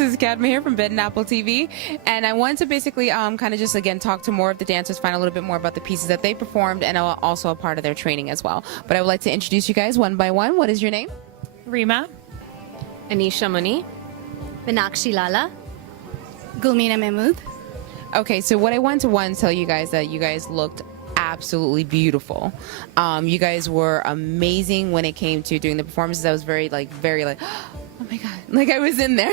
this is Cadma here from Bed and Apple TV, and I wanted to basically kind of just again talk to more of the dancers, find a little bit more about the pieces that they performed, and also a part of their training as well. But I would like to introduce you guys one by one. What is your name? Rima. Anisha Muni. Minakshi Lala. Gulmina Mahmood. Okay, so what I wanted to tell you guys that you guys looked absolutely beautiful. You guys were amazing when it came to doing the performances. I was very like, oh my God, like I was in there.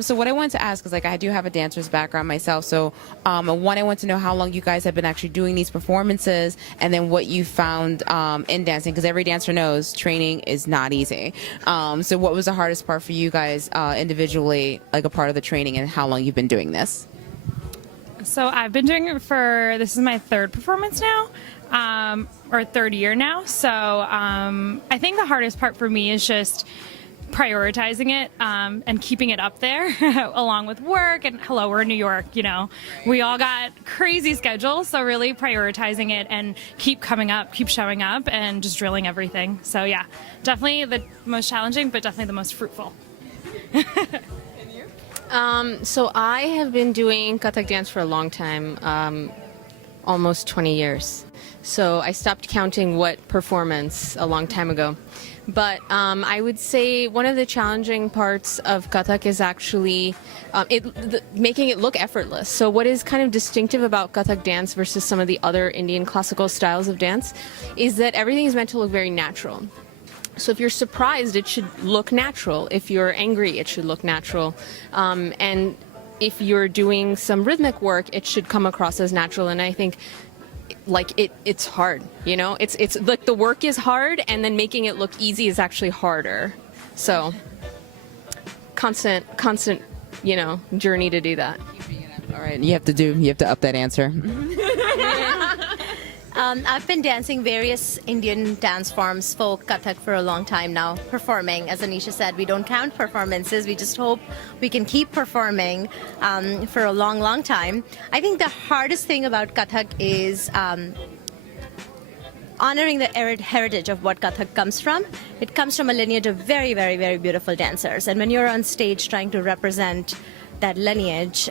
So what I wanted to ask is, like, I do have a dancer's background myself. So one, I want to know how long you guys have been actually doing these performances, and then what you found in dancing, because every dancer knows training is not easy. So what was the hardest part for you guys individually, like a part of the training, and how long you've been doing this? So I've been doing it this is my third performance now, or third year now. So I think the hardest part for me is just prioritizing it and keeping it up there along with work. And hello, we're in New York, you know, we all got crazy schedules. So really prioritizing it and keep coming up, keep showing up, and just drilling everything. So yeah, definitely the most challenging, but definitely the most fruitful. So I have been doing Kathak dance for a long time, almost 20 years. So I stopped counting what performance a long time ago. But I would say one of the challenging parts of Kathak is actually making it look effortless. So what is kind of distinctive about Kathak dance versus some of the other Indian classical styles of dance is that everything is meant to look very natural. So if you're surprised, it should look natural. If you're angry, it should look natural. And if you're doing some rhythmic work, it should come across as natural. And I think like it's hard, you know, it's like the work is hard, and then making it look easy is actually harder. So constant, you know, journey to do that. All right, you have to up that answer. I've been dancing various Indian dance forms, folk, Kathak, for a long time now, performing. As Anisha said, we don't count performances. We just hope we can keep performing for a long, long time. I think the hardest thing about Kathak is honoring the heritage of what Kathak comes from. It comes from a lineage of very, very, very beautiful dancers. And when you're on stage trying to represent that lineage,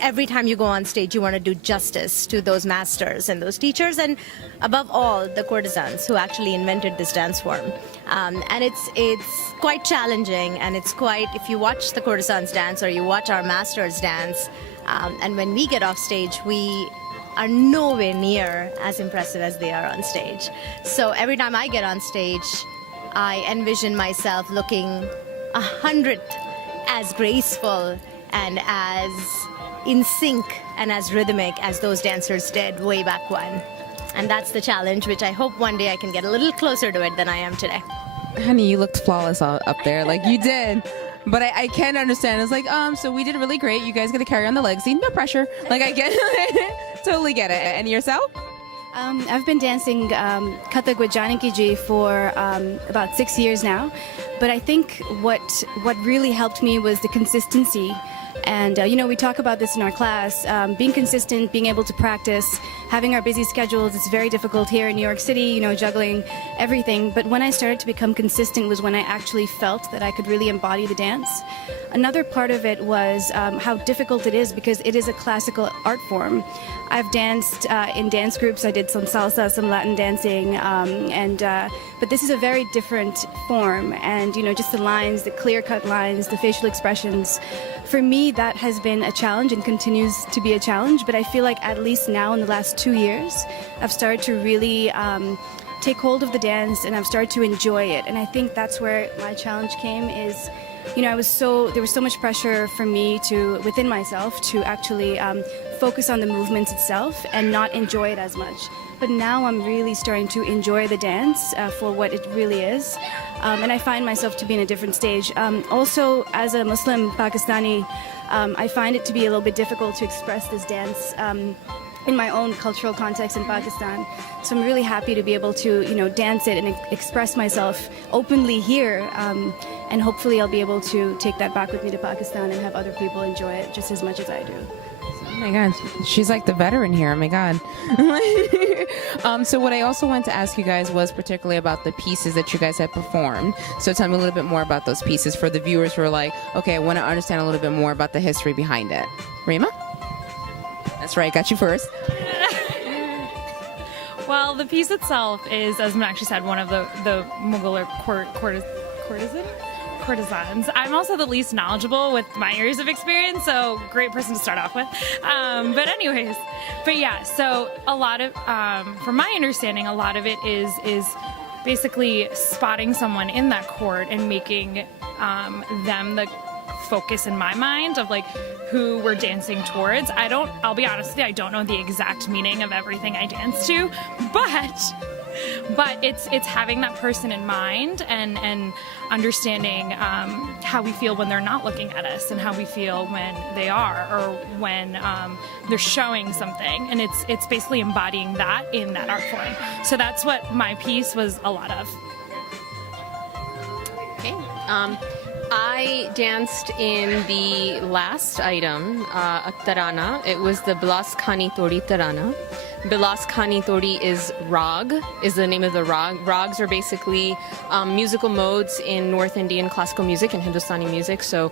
every time you go on stage, you want to do justice to those masters and those teachers, and above all, the courtesans who actually invented this dance form. And it's quite challenging, and it's quite, if you watch the courtesans dance or you watch our masters dance, and when we get off stage, we are nowhere near as impressive as they are on stage. So every time I get on stage, I envision myself looking 100th as graceful and as in sync and as rhythmic as those dancers did way back when. And that's the challenge, which I hope one day I can get a little closer to it than I am today. Honey, you looked flawless up there, like you did. But I can understand. It's like, so we did really great. You guys got to carry on the legacy. No pressure. Like, I get it. Totally get it. And yourself? I've been dancing Kathak with Janaki ji for about 6 years now. But I think what really helped me was the consistency. And, you know, we talk about this in our class, being consistent, being able to practice, having our busy schedules. It's very difficult here in New York City, you know, juggling everything. But when I started to become consistent was when I actually felt that I could really embody the dance. Another part of it was how difficult it is, because it is a classical art form. I've danced in dance groups. I did some salsa, some Latin dancing, but this is a very different form. And, you know, just the lines, the clear-cut lines, the facial expressions. For me, that has been a challenge and continues to be a challenge. But I feel like at least now in the last 2 years, I've started to really take hold of the dance, and I've started to enjoy it. And I think that's where my challenge came is, you know, there was so much pressure for me within myself to actually focus on the movements itself and not enjoy it as much. But now I'm really starting to enjoy the dance for what it really is. And I find myself to be in a different stage. Also, as a Muslim Pakistani, I find it to be a little bit difficult to express this dance in my own cultural context in Pakistan. So I'm really happy to be able to, you know, dance it and express myself openly here. And hopefully I'll be able to take that back with me to Pakistan and have other people enjoy it just as much as I do. So. Oh my God, she's like the veteran here. Oh my God. So what I also wanted to ask you guys was particularly about the pieces that you guys had performed. So tell me a little bit more about those pieces for the viewers who are like, okay, I want to understand a little bit more about the history behind it. Rima? That's right, got you first. Well, the piece itself is, as Meenakshi said, one of the Mughal or courtesans. I'm also the least knowledgeable with my years of experience, so great person to start off with. But yeah, so a lot of, from my understanding, a lot of it is basically spotting someone in that court and making them the focus in my mind of like who we're dancing towards. I'll be honest with you, I don't know the exact meaning of everything I dance to, but it's having that person in mind and understanding how we feel when they're not looking at us and how we feel when they are, or when they're showing something, and it's basically embodying that in that art form. So that's what my piece was a lot of. Okay. I danced in the last item, a tarana. It was the Bilas Khani Tori tarana. Bilas Khani Tori is rag, is the name of the rag. Rags are basically musical modes in North Indian classical music and Hindustani music. So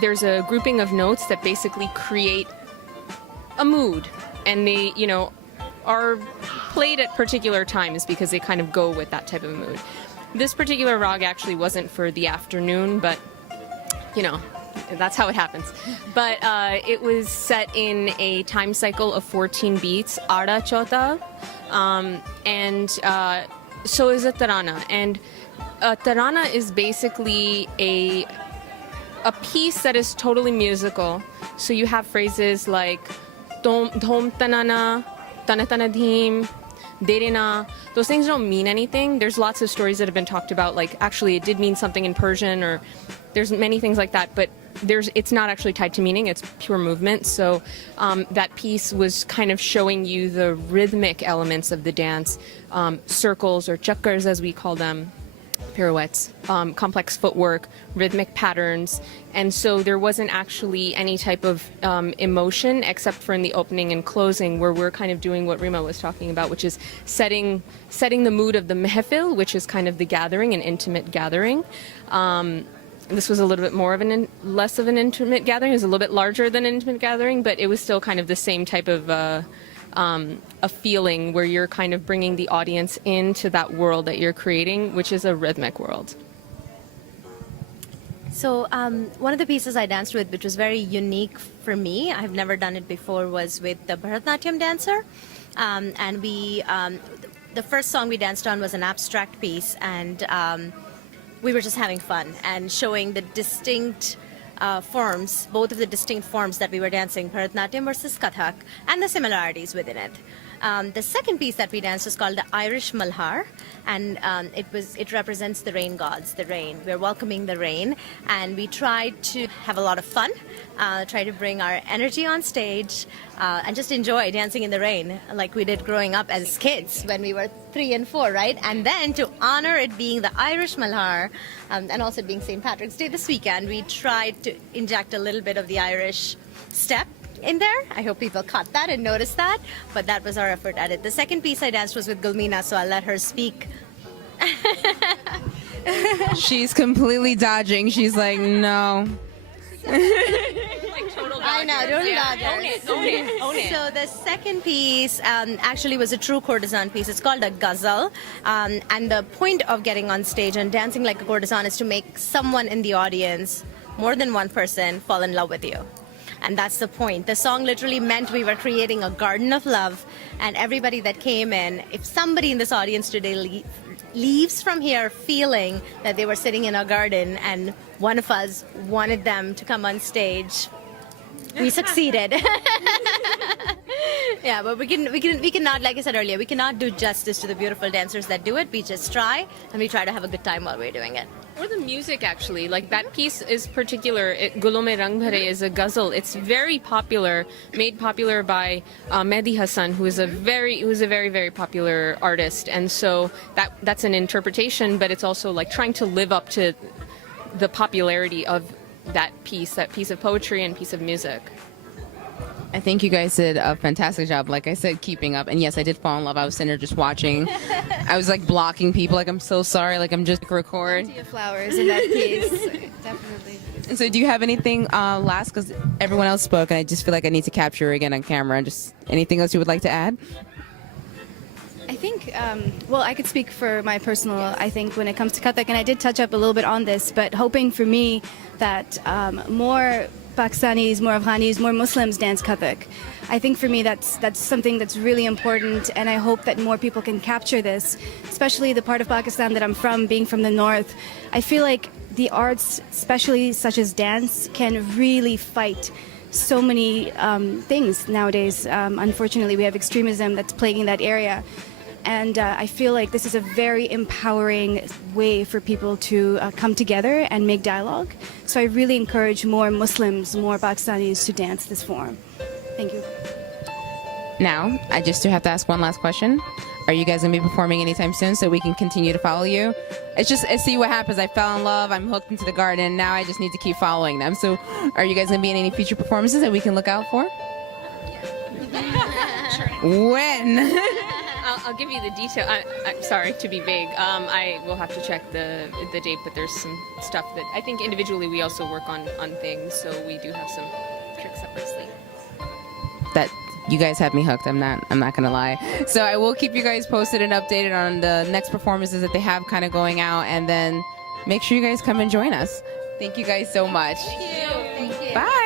there's a grouping of notes that basically create a mood, and they, are played at particular times because they kind of go with that type of mood. This particular rag actually wasn't for the afternoon, but, that's how it happens. But it was set in a time cycle of 14 beats, Ada Chota, and so is a tarana. And a tarana is basically a piece that is totally musical. So you have phrases like Dhom tanana, tana tana dhim, Derina. Those things don't mean anything. There's lots of stories that have been talked about, like actually it did mean something in Persian, or there's many things like that, but it's not actually tied to meaning, it's pure movement. So that piece was kind of showing you the rhythmic elements of the dance, circles or chakkars as we call them, pirouettes, complex footwork, rhythmic patterns, and so there wasn't actually any type of emotion except for in the opening and closing, where we're kind of doing what Rima was talking about, which is setting the mood of the mehfil, which is kind of the gathering, an intimate gathering. This was a little bit more of less of an intimate gathering. It was a little bit larger than an intimate gathering, but it was still kind of the same type of a feeling where you're kind of bringing the audience into that world that you're creating, which is a rhythmic world. So one of the pieces I danced with, which was very unique for me, I've never done it before, was with the Bharatanatyam dancer. And the first song we danced on was an abstract piece, and we were just having fun and showing the distinct forms, both of the distinct forms that we were dancing, Bharatanatyam versus Kathak, and the similarities within it. The second piece that we danced was called the Irish Malhar, and it represents the rain gods, the rain. We're welcoming the rain, and we tried to have a lot of fun, try to bring our energy on stage, and just enjoy dancing in the rain like we did growing up as kids when we were 3 and 4, right? And then to honor it being the Irish Malhar, and also being St. Patrick's Day this weekend, we tried to inject a little bit of the Irish step in there. I hope people caught that and noticed that, but that was our effort at it. The second piece I danced was with Gulmina, so I'll let her speak. She's completely dodging. She's like, no. I know, don't dodge. Own it. So the second piece actually was a true courtesan piece. It's called a ghazal, and the point of getting on stage and dancing like a courtesan is to make someone in the audience, more than one person, fall in love with you. And that's the point. The song literally meant we were creating a garden of love, and everybody that came in, if somebody in this audience today leaves from here feeling that they were sitting in a garden and one of us wanted them to come on stage, we succeeded. Yeah, but we cannot, like I said earlier, we cannot do justice to the beautiful dancers that do it. We just try, and we try to have a good time while we're doing it. Or the music, actually. Like, that piece is particular. Gulo Mein Rang Bhare is a ghazal. It's very popular, made popular by Mehdi Hasan, who is a very, very popular artist. And so that's an interpretation, but it's also like trying to live up to the popularity of that piece of poetry and piece of music. I think you guys did a fantastic job. Like I said, keeping up. And yes, I did fall in love. I was sitting there just watching. I was like blocking people. Like, I'm so sorry. Like, I'm just record. Plenty of flowers in that piece. Definitely. And so, do you have anything last? Because everyone else spoke, and I just feel like I need to capture it again on camera. And just anything else you would like to add? I think, well, I could speak for my personal, I think, when it comes to Kathak, and I did touch up a little bit on this, but hoping for me that more Pakistanis, more Afghanis, more Muslims dance Kathak. I think for me that's something that's really important, and I hope that more people can capture this, especially the part of Pakistan that I'm from, being from the north. I feel like the arts, especially such as dance, can really fight so many things nowadays. Unfortunately, we have extremism that's plaguing that area. And I feel like this is a very empowering way for people to come together and make dialogue. So I really encourage more Muslims, more Pakistanis to dance this form. Thank you. Now, I just do have to ask one last question. Are you guys going to be performing anytime soon so we can continue to follow you? It's just, I see what happens. I fell in love. I'm hooked into the garden. Now I just need to keep following them. So are you guys going to be in any future performances that we can look out for? When? I'll give you the detail. I'm sorry to be vague. I will have to check the date, but there's some stuff that I think individually we also work on things, so we do have some tricks up our sleeve. That you guys have me hooked. I'm not gonna lie. So I will keep you guys posted and updated on the next performances that they have kind of going out, and then make sure you guys come and join us. Thank you guys so much. Thank you. Bye.